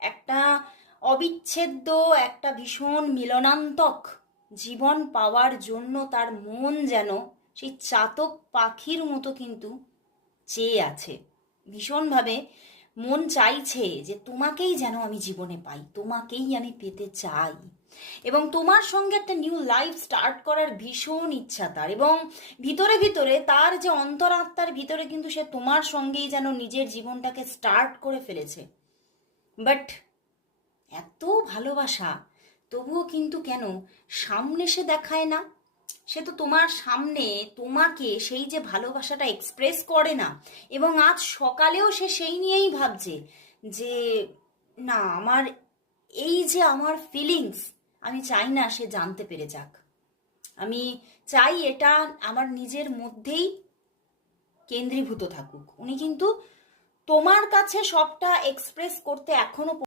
একটা অবিচ্ছেদ্য, একটা ভীষণ মিলনান্তক জীবন পাওয়ার জন্য তার মন যেন সেই চাতক পাখির মতো কিন্তু চেয়ে আছে। ভীষণভাবে মন চাইছে যে তোমাকেই যেন আমি জীবনে পাই, তোমাকেই আমি পেতে চাই, এবং তোমার সঙ্গে একটা নিউ লাইফ স্টার্ট করার ভীষণ ইচ্ছা তার। এবং ভিতরে ভিতরে তার যে অন্তরাত্মার ভিতরে কিন্তু সে তোমার সঙ্গেই যেন নিজের জীবনটাকে স্টার্ট করে ফেলেছে। বাট এত ভালোবাসা তবুও কিন্তু কেন সামনে সে দেখায় না? সে তো তোমার সামনে তোমাকে সেই যে ভালোবাসাটা এক্সপ্রেস করে না। এবং আজ সকালেও সে সেই নিয়েই ভাবছে যে না, আমার এই যে আমার ফিলিংস, আমি চাই না সে জানতে পেরে যাক। আমি চাই এটা আমার নিজের মধ্যেই কেন্দ্রীভূত থাকুক। উনি কিন্তু তোমার কাছে সবটা এক্সপ্রেস করতে এখনো